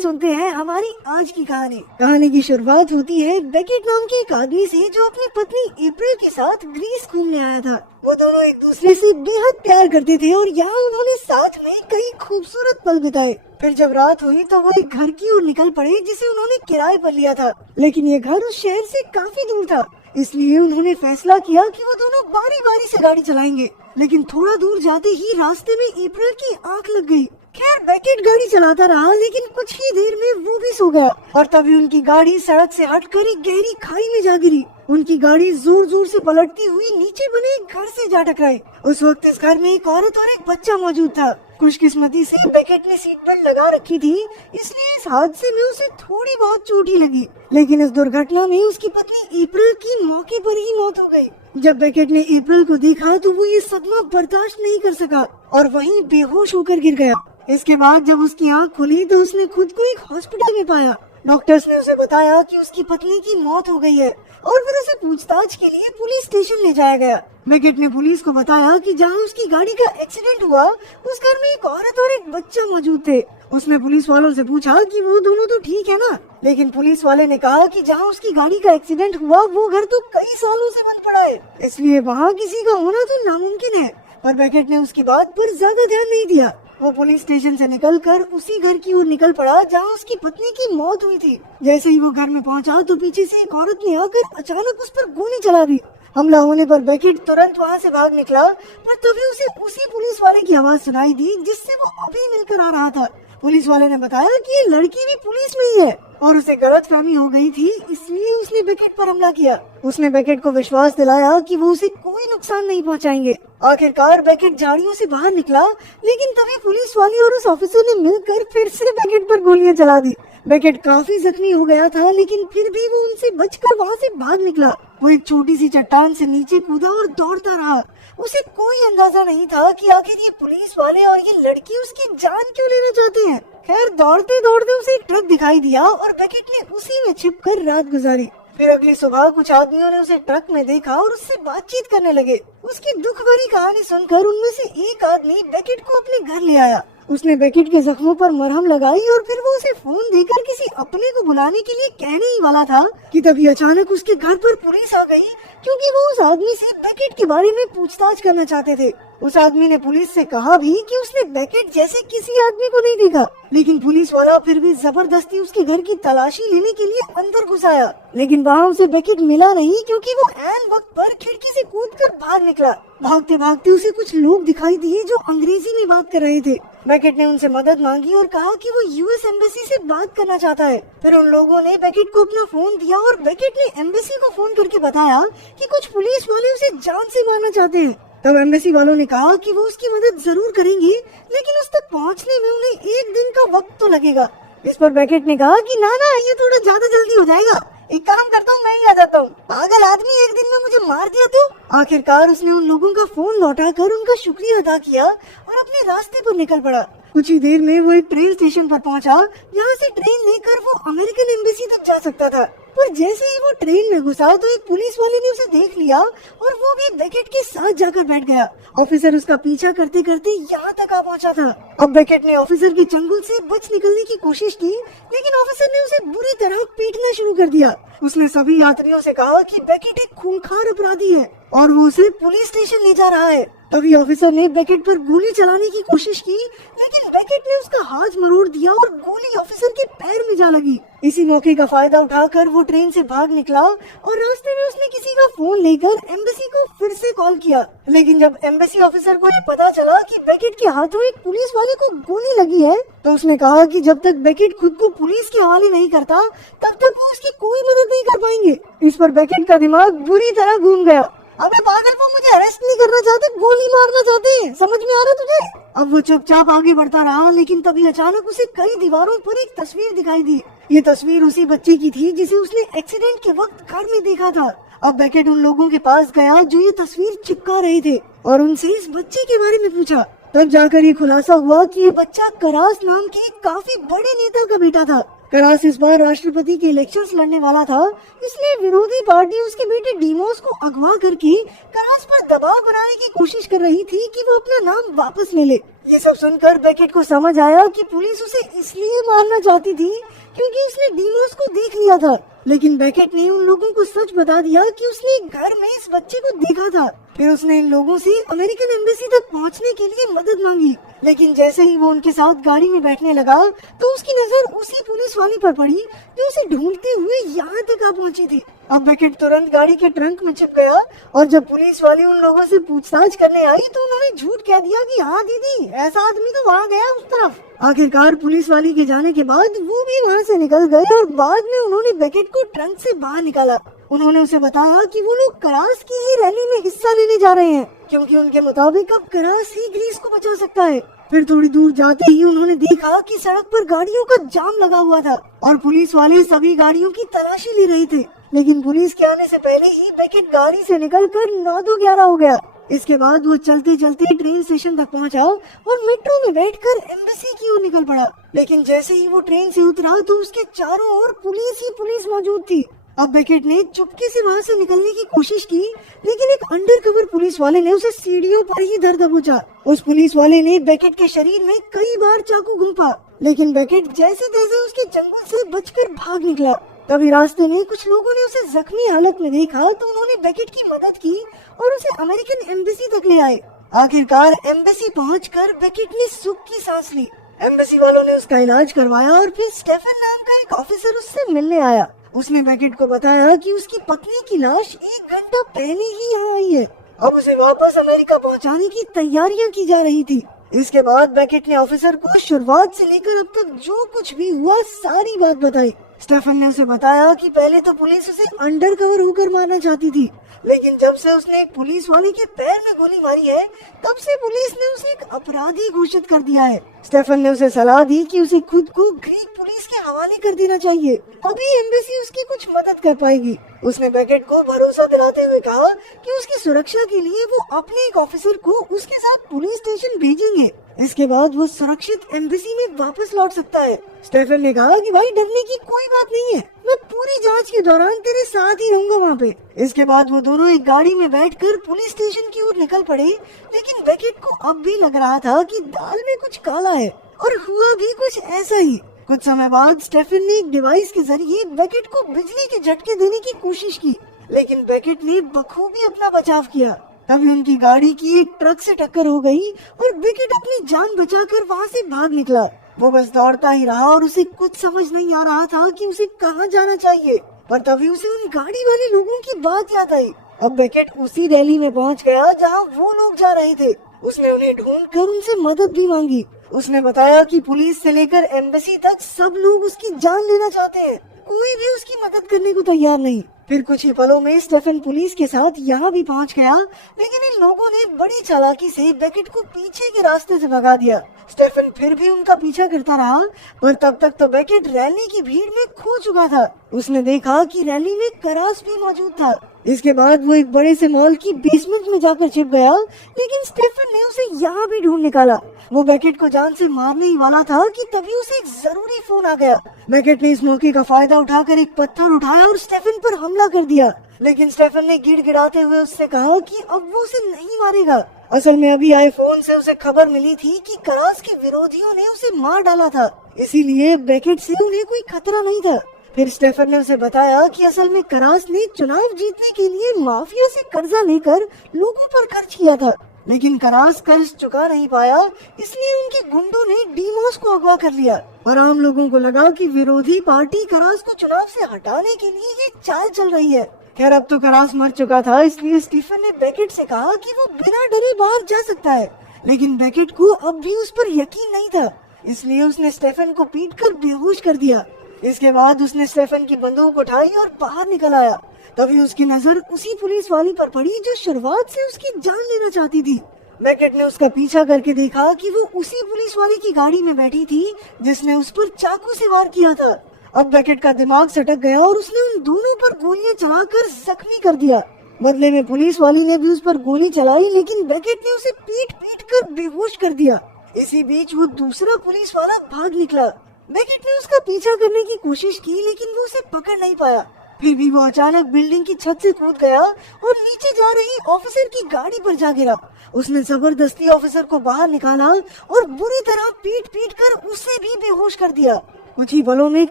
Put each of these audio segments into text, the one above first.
सुनते हैं हमारी आज की कहानी की शुरुआत होती है बेकेट नाम के एक आदमी से जो अपनी पत्नी अप्रैल के साथ ग्रीस घूमने आया था। वो दोनों एक दूसरे से बेहद प्यार करते थे और यहाँ उन्होंने साथ में कई खूबसूरत पल बिताए। फिर जब रात हुई तो वो एक घर की ओर निकल पड़े जिसे उन्होंने किराए पर लिया था, लेकिन ये घर उस शहर से काफी दूर था। इसलिए उन्होंने फैसला किया कि वो दोनों बारी बारी से गाड़ी चलाएंगे। लेकिन थोड़ा दूर जाते ही रास्ते में अप्रैल की आंख लग गई। खैर बेकेट गाड़ी चलाता रहा, लेकिन कुछ ही देर में वो भी सो गया और तभी उनकी गाड़ी सड़क से हटकर एक गहरी खाई में जा गिरी। उनकी गाड़ी जोर जोर से पलटती हुई नीचे बने एक घर से जा टकराई। उस वक्त इस घर में एक औरत और एक बच्चा मौजूद था। खुशकिस्मती से बेकेट ने सीट बेल्ट लगा रखी थी, इसलिए इस हादसे में उसे थोड़ी बहुत चोट ही लगी। लेकिन इस दुर्घटना में उसकी पत्नी अप्रैल की मौके पर ही मौत हो गई। जब बेकेट ने अप्रैल को देखा तो वो ये सदमा बर्दाश्त नहीं कर सका और वहीं बेहोश होकर गिर गया। इसके बाद जब उसकी आंख खुली तो उसने खुद को एक हॉस्पिटल में पाया। डॉक्टर्स ने उसे बताया कि उसकी पत्नी की मौत हो गई है और फिर उसे पूछताछ के लिए पुलिस स्टेशन ले जाया गया। बेकेट ने पुलिस को बताया कि जहां उसकी गाड़ी का एक्सीडेंट हुआ उस घर में एक औरत और एक बच्चा मौजूद थे। उसने पुलिस वालों से पूछा कि वो दोनों तो ठीक है ना, लेकिन पुलिस वाले ने कहा कि जहां उसकी गाड़ी का एक्सीडेंट हुआ वो घर तो कई सालों से बंद पड़ा है, इसलिए वहाँ किसी का होना तो नामुमकिन है। पर बेकेट ने उसकी बात पर ज्यादा ध्यान नहीं दिया। वो पुलिस स्टेशन से निकलकर उसी घर की ओर निकल पड़ा जहां उसकी पत्नी की मौत हुई थी। जैसे ही वो घर में पहुंचा तो पीछे से एक औरत ने आकर अचानक उस पर गोली चला दी। हमला होने पर बेकेट तुरंत वहां से भाग निकला, पर तभी उसे उसी पुलिस वाले की आवाज सुनाई दी जिससे वो अभी मिलकर आ रहा था। पुलिस वाले ने बताया कि ये लड़की भी पुलिस में ही है और उसे गलतफहमी हो गई थी, इसलिए उसने बेकेट पर हमला किया। उसने बेकेट को विश्वास दिलाया कि वो उसे कोई नुकसान नहीं पहुंचाएंगे। आखिरकार बेकेट झाड़ियों से बाहर निकला, लेकिन तभी पुलिस वाले और उस ऑफिसर ने मिलकर फिर से बेकेट पर गोलियां चला दी। बेकेट काफी जख्मी हो गया था, लेकिन फिर भी वो उनसे बचकर वहाँ से भाग निकला। वो एक छोटी सी चट्टान से नीचे कूदा और दौड़ता रहा। उसे कोई अंदाजा नहीं था कि आखिर ये पुलिस वाले और ये लड़की उसकी जान क्यों लेना चाहते हैं। खैर दौड़ते दौड़ते उसे एक ट्रक दिखाई दिया और बेकेट ने उसी में छिपकर रात गुजारी। फिर अगली सुबह कुछ आदमियों ने उसे ट्रक में देखा और उससे बातचीत करने लगे। उसकी दुख भरी कहानी सुनकर उनमें से एक आदमी बेकेट को अपने घर ले आया। उसने बेकेट के जख्मों पर मरहम लगाई और फिर वो उसे फोन देकर किसी अपने को बुलाने के लिए कहने ही वाला था कि तभी अचानक उसके घर पर पुलिस आ गई, क्योंकि वो उस आदमी से बेकेट के बारे में पूछताछ करना चाहते थे। उस आदमी ने पुलिस से कहा भी कि उसने बेकेट जैसे किसी आदमी को नहीं देखा, लेकिन पुलिस वाला फिर भी जबरदस्ती उसके घर की तलाशी लेने के लिए अंदर घुस आया। लेकिन वहाँ उसे बेकेट मिला नहीं, क्योंकि वो ऐन वक्त पर खिड़की से कूदकर बाहर निकला। भागते भागते उसे कुछ लोग दिखाई दिए जो अंग्रेजी में बात कर रहे थे। बेकेट ने उनसे मदद मांगी और कहा कि वो यूएस एम्बेसी से बात करना चाहता है। फिर उन लोगों ने बेकेट को अपना फोन दिया और बेकेट ने एम्बेसी को फोन करके बताया कि कुछ पुलिस वाले उसे जान से मारना चाहते हैं। तब एम्बेसी वालों ने कहा कि वो उसकी मदद जरूर करेंगे, लेकिन उस तक पहुंचने में उन्हें एक दिन का वक्त तो लगेगा। इस पर बेकेट ने कहा कि ना ये थोड़ा ज्यादा जल्दी हो जाएगा, एक काम करता हूँ, मैं ही आ जाता हूँ। पागल आदमी, एक दिन में मुझे मार दिया तो। आखिरकार उसने उन लोगों का फोन लौटाकर उनका शुक्रिया अदा किया और अपने रास्ते पर निकल पड़ा। कुछ ही देर में वो एक ट्रेन स्टेशन पर पहुंचा, जहाँ से ट्रेन लेकर वो अमेरिकन एम्बेसी तक जा सकता था। पर जैसे ही वो ट्रेन में घुसा तो एक पुलिस वाले ने उसे देख लिया और वो भी बेकेट के साथ जाकर बैठ गया। ऑफिसर उसका पीछा करते करते यहाँ तक आ पहुँचा था। अब बेकेट ने ऑफिसर के चंगुल से बच निकलने की कोशिश की, लेकिन ऑफिसर ने उसे बुरी तरह पीटना शुरू कर दिया। उसने सभी यात्रियों से कहा कि बेकेट एक खूंखार अपराधी है और वो उसे पुलिस स्टेशन ले जा रहा है। तभी ऑफिसर ने बेकेट पर गोली चलाने की कोशिश की, लेकिन बेकेट ने उसका हाथ मरोड़ दिया और गोली ऑफिसर के पैर में जा लगी। इसी मौके का फायदा उठाकर वो ट्रेन से भाग निकला और रास्ते में उसने किसी का फोन लेकर एम्बेसी को फिर से कॉल किया। लेकिन जब एम्बेसी ऑफिसर को ये पता चला कि बेकेट के हाथों एक पुलिस वाले को गोली लगी है, तो उसने कहा कि जब तक बेकेट खुद को पुलिस के हवाले नहीं करता तब तक वो उसकी कोई मदद नहीं कर पाएंगे। इस पर बेकेट का दिमाग बुरी तरह घूम गया। अबे पागल, वो मुझे अरेस्ट नहीं करना चाहते, गोली मारना चाहते हैं, समझ में आ रहा तुझे? अब वो चुपचाप आगे बढ़ता रहा, लेकिन तभी अचानक उसे कई दीवारों पर एक तस्वीर दिखाई दी। ये तस्वीर उसी बच्चे की थी जिसे उसने एक्सीडेंट के वक्त घर में देखा था। अब बेकेट उन लोगों के पास गया जो ये तस्वीर चिपका रहे थे और उनसे इस बच्चे के बारे में पूछा। तब जाकर ये खुलासा हुआ कि ये बच्चा करास नाम के काफी बड़े नेता का बेटा था। करास इस बार राष्ट्रपति के इलेक्शंस लड़ने वाला था, इसलिए विरोधी पार्टी उसके बेटे डीमोस को अगवा करके करास पर दबाव बनाने की कोशिश कर रही थी कि वो अपना नाम वापस ले ले। ये सब सुनकर बेकेट को समझ आया कि पुलिस उसे इसलिए मारना चाहती थी क्योंकि उसने डीमोस को देख लिया था। लेकिन बेकेट ने उन लोगों को सच बता दिया कि उसने घर में इस बच्चे को देखा था। फिर उसने इन लोगों से अमेरिकन एम्बेसी तक पहुंचने के लिए मदद मांगी। लेकिन जैसे ही वो उनके साथ गाड़ी में बैठने लगा तो उसकी नजर उसी पुलिस वाली पर पड़ी जो उसे ढूंढते हुए यहाँ तक आ पहुंची थी। अब बेकेट तुरंत गाड़ी के ट्रंक में छिप गया और जब पुलिस वाली उन लोगों से पूछताछ करने आई तो उन्होंने झूठ कह दिया कि हाँ दीदी, ऐसा आदमी तो वहाँ गया उस तरफ। आखिरकार पुलिस वाली के जाने के बाद वो भी वहाँ से निकल गए और बाद में उन्होंने बेकेट को ट्रंक से बाहर निकाला। उन्होंने उसे बताया कि वो लोग करास की ही रैली में हिस्सा लेने जा रहे हैं क्योंकि उनके मुताबिक अब करास ही ग्रीस को बचा सकता है। फिर थोड़ी दूर जाते ही उन्होंने देखा कि सड़क पर गाड़ियों का जाम लगा हुआ था और पुलिस वाले सभी गाड़ियों की तलाशी ले रहे थे। लेकिन पुलिस के आने से पहले ही बेकेट गाड़ी से निकलकर 9-11 हो गया। इसके बाद वो चलते चलते ट्रेन स्टेशन तक पहुंचा और मेट्रो में बैठकर एम्बेसी की ओर निकल पड़ा। लेकिन जैसे ही वो ट्रेन से उतरा तो उसके चारों ओर पुलिस ही पुलिस मौजूद थी। अब बेकेट ने चुपके से वहाँ से निकलने की कोशिश की, लेकिन एक अंडरकवर पुलिस वाले ने उसे सीढ़ियों पर ही धर दबोचा। उस पुलिस वाले ने बेकेट के शरीर में कई बार चाकू घुसा, लेकिन बेकेट जैसे तैसे उसके जंगल से बचकर भाग निकला। तभी रास्ते में कुछ लोगों ने उसे जख्मी हालत में देखा तो उन्होंने बेकेट की मदद की और उसे अमेरिकन एम्बेसी तक ले आए। आखिरकार एम्बेसी पहुंचकर बेकेट ने सुख की सांस ली। एम्बेसी वालों ने उसका इलाज करवाया और फिर स्टेफन नाम का एक ऑफिसर उससे मिलने आया। उसने बेकेट को बताया कि उसकी पत्नी की लाश 1 घंटा पहले ही यहाँ आई है। अब उसे वापस अमेरिका पहुँचाने की तैयारियां की जा रही थी। इसके बाद बेकेट ने ऑफिसर को शुरुआत से लेकर अब तक जो कुछ भी हुआ सारी बात बताई। स्टेफन ने उसे बताया कि पहले तो पुलिस उसे अंडरकवर होकर मारना चाहती थी, लेकिन जब से उसने एक पुलिस वाले के पैर में गोली मारी है तब से पुलिस ने उसे एक अपराधी घोषित कर दिया है। स्टेफन ने उसे सलाह दी कि उसे खुद को ग्रीक पुलिस के हवाले कर देना चाहिए, तभी एम्बेसी उसकी कुछ मदद कर पाएगी। उसने बेकेट को भरोसा दिलाते हुए कहा कि उसकी सुरक्षा के लिए वो अपने एक ऑफिसर को उसके साथ पुलिस स्टेशन भेजेंगे। इसके बाद वो सुरक्षित एम्बेसी में वापस लौट सकता है। स्टेफन ने कहा कि भाई डरने की कोई बात नहीं है, मैं पूरी जांच के दौरान तेरे साथ ही रहूंगा वहाँ पे। इसके बाद वो दोनों एक गाड़ी में बैठकर पुलिस स्टेशन की ओर निकल पड़े, लेकिन बेकेट को अब भी लग रहा था कि दाल में कुछ काला है और हुआ भी कुछ ऐसा ही। कुछ समय बाद स्टेफन ने एक डिवाइस के जरिए बेकेट को बिजली के झटके देने की कोशिश की, लेकिन बेकेट ने बखूबी अपना बचाव किया। तभी उनकी गाड़ी की एक ट्रक से टक्कर हो गई और बेकेट अपनी जान बचाकर वहाँ से भाग निकला। वो बस दौड़ता ही रहा और उसे कुछ समझ नहीं आ रहा था कि उसे कहाँ जाना चाहिए, पर तभी उसे उन गाड़ी वाले लोगों की बात याद आई। अब बेकेट उसी रैली में पहुँच गया जहाँ वो लोग जा रहे थे। उसने उन्हें ढूंढकर उनसे मदद भी मांगी। उसने बताया कि पुलिस से लेकर एम्बेसी तक सब लोग उसकी जान लेना चाहते हैं, कोई भी उसकी मदद करने को तैयार नहीं। फिर कुछ ही पलों में स्टेफन पुलिस के साथ यहाँ भी पहुँच गया, लेकिन इन लोगों ने बड़ी चालाकी से बेकेट को पीछे के रास्ते से भगा दिया। स्टेफन फिर भी उनका पीछा करता रहा, पर तब तक तो बेकेट रैली की भीड़ में खो चुका था। उसने देखा कि रैली में करास भी मौजूद था। इसके बाद वो एक बड़े से मॉल की बेसमेंट में जाकर छिप गया, लेकिन स्टेफन ने उसे यहाँ भी ढूंढ निकाला। वो बेकेट को जान से मारने ही वाला था कि तभी उसे एक जरूरी फोन आ गया। बेकेट ने इस मौके का फायदा उठाकर एक पत्थर उठाया और स्टेफन पर हमला कर दिया, लेकिन स्टेफन ने गिड़गिड़ाते हुए उससे कहा कि अब वो उसे नहीं मारेगा। असल में अभी आए फोन से उसे खबर मिली थी कि करास के विरोधियों ने उसे मार डाला था, इसीलिए बेकेट से उन्हें कोई खतरा नहीं था। फिर स्टेफन ने उसे बताया कि असल में करास ने चुनाव जीतने के लिए माफिया से कर्जा लेकर लोगों पर खर्च किया था, लेकिन करास कर्ज चुका नहीं पाया, इसलिए उनके गुंडों ने डीमोस को अगवा कर लिया। और आम लोगों को लगा कि विरोधी पार्टी करास को चुनाव से हटाने के लिए ये चाल चल रही है। खैर अब तो करास मर चुका था, इसलिए स्टीफन ने बेकेट से कहा कि वो बिना डरे बाहर जा सकता है, लेकिन बेकेट को अब भी उस पर यकीन नहीं था, इसलिए उसने स्टेफन को पीटकर बेहोश कर दिया। इसके बाद उसने स्टेफन की बंदूक उठाई और बाहर निकल आया। तभी उसकी नजर उसी पुलिस वाली पर पड़ी जो शुरुआत से उसकी जान लेना चाहती थी। बेकेट ने उसका पीछा करके देखा कि वो उसी पुलिस वाले की गाड़ी में बैठी थी जिसने उस पर चाकू से वार किया था। अब बेकेट का दिमाग सटक गया और उसने उन दोनों पर गोलियां चलाकर जख्मी कर दिया। बदले में पुलिस वाली ने भी उस पर गोली चलाई, लेकिन बेकेट ने उसे पीट कर बेहोश कर दिया। इसी बीच वो दूसरा पुलिस वाला भाग निकला। बेकेट ने उसका पीछा करने की कोशिश की लेकिन वो उसे पकड़ नहीं पाया। फिर भी वो अचानक बिल्डिंग की छत से कूद गया और नीचे जा रही ऑफिसर की गाड़ी पर जा गिरा। उसने जबरदस्ती ऑफिसर को बाहर निकाला और बुरी तरह पीट पीट कर उसे भी बेहोश कर दिया। कुछ ही पलों में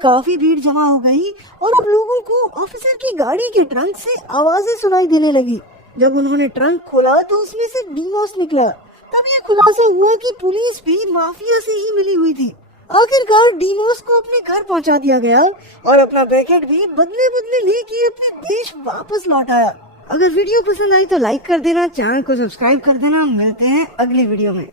काफी भीड़ जमा हो गई और अब लोगों को ऑफिसर की गाड़ी के ट्रंक से आवाजें सुनाई देने लगी। जब उन्होंने ट्रंक खोला तो उसमें से डीमोस निकला। तब ये खुलासा हुआ कि पुलिस भी माफिया से ही मिली हुई थी। आखिरकार डीमोस को अपने घर पहुंचा दिया गया और अपना पैकेट भी बदले बदले लेके अपने देश वापस लौट आया। अगर वीडियो पसंद आई तो लाइक कर देना, चैनल को सब्सक्राइब कर देना। मिलते हैं अगली वीडियो में।